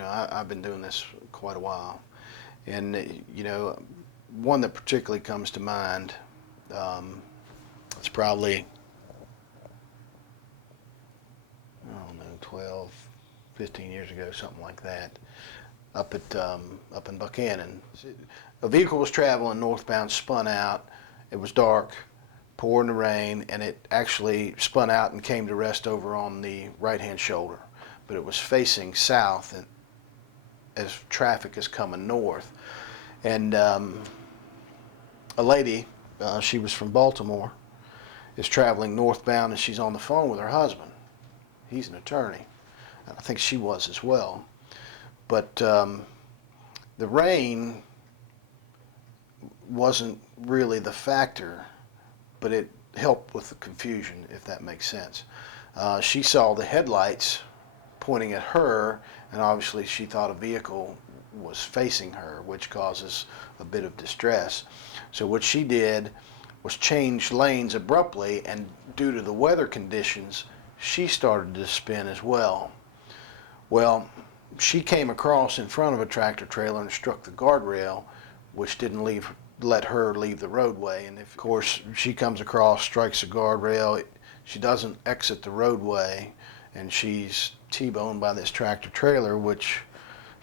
I've been doing this quite a while, and one that particularly comes to mind. It's probably, I don't know, 12, 15 years ago, something like that, up in Buchanan. A vehicle was traveling northbound, spun out. It was dark, pouring the rain, and it actually spun out and came to rest over on the right-hand shoulder. But it was facing south and as traffic is coming north. And a lady, she was from Baltimore, is traveling northbound, and she's on the phone with her husband. He's an attorney, and I think she was as well. But the rain wasn't really the factor, but it helped with the confusion, if that makes sense. She saw the headlights pointing at her, and obviously she thought a vehicle was facing her, which causes a bit of distress. So what she did was change lanes abruptly, and due to the weather conditions, she started to spin as well. Well, she came across in front of a tractor trailer and struck the guardrail, which didn't let her leave the roadway. And of course, she comes across, strikes the guardrail. She doesn't exit the roadway, and she's T-boned by this tractor trailer, which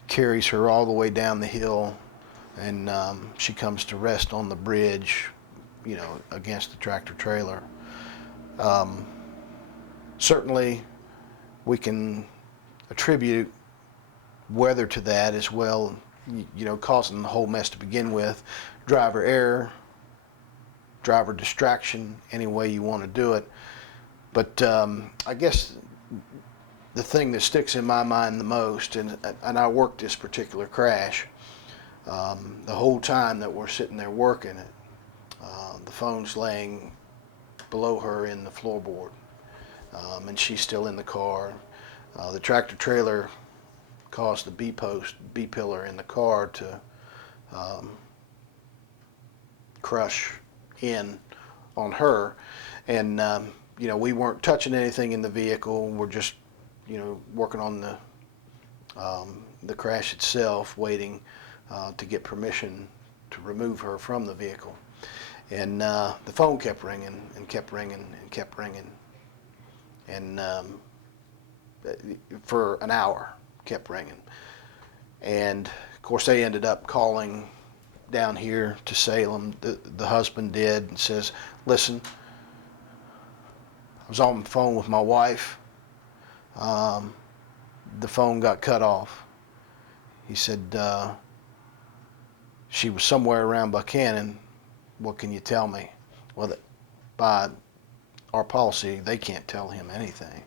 carries her all the way down the hill, and she comes to rest on the bridge, against the tractor trailer. Certainly, we can attribute weather to that as well, causing the whole mess to begin with. Driver error, driver distraction, any way you want to do it. But I guess the thing that sticks in my mind the most, and I worked this particular crash, the whole time that we're sitting there working it, the phone's laying below her in the floorboard, and she's still in the car. The tractor trailer caused the B pillar in the car to crush in on her, and we weren't touching anything in the vehicle. We're just working on the crash itself, waiting to get permission to remove her from the vehicle. And the phone kept ringing and kept ringing and kept ringing, and for an hour kept ringing. And of course they ended up calling down here to Salem. The husband did, and says, listen, I was on the phone with my wife. The phone got cut off. He said, she was somewhere around Buchanan. What can you tell me? Well, by our policy, they can't tell him anything.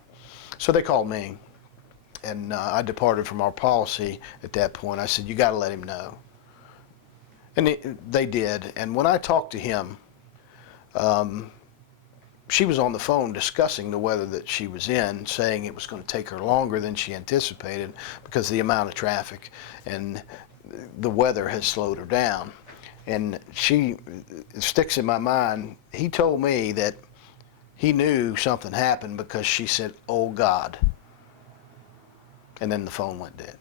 So they called me, and I departed from our policy at that point. I said, you got to let him know. And they did. And when I talked to him, she was on the phone discussing the weather that she was in, saying it was going to take her longer than she anticipated because of the amount of traffic, and the weather has slowed her down. And it sticks in my mind, he told me that he knew something happened because she said, oh God. And then the phone went dead.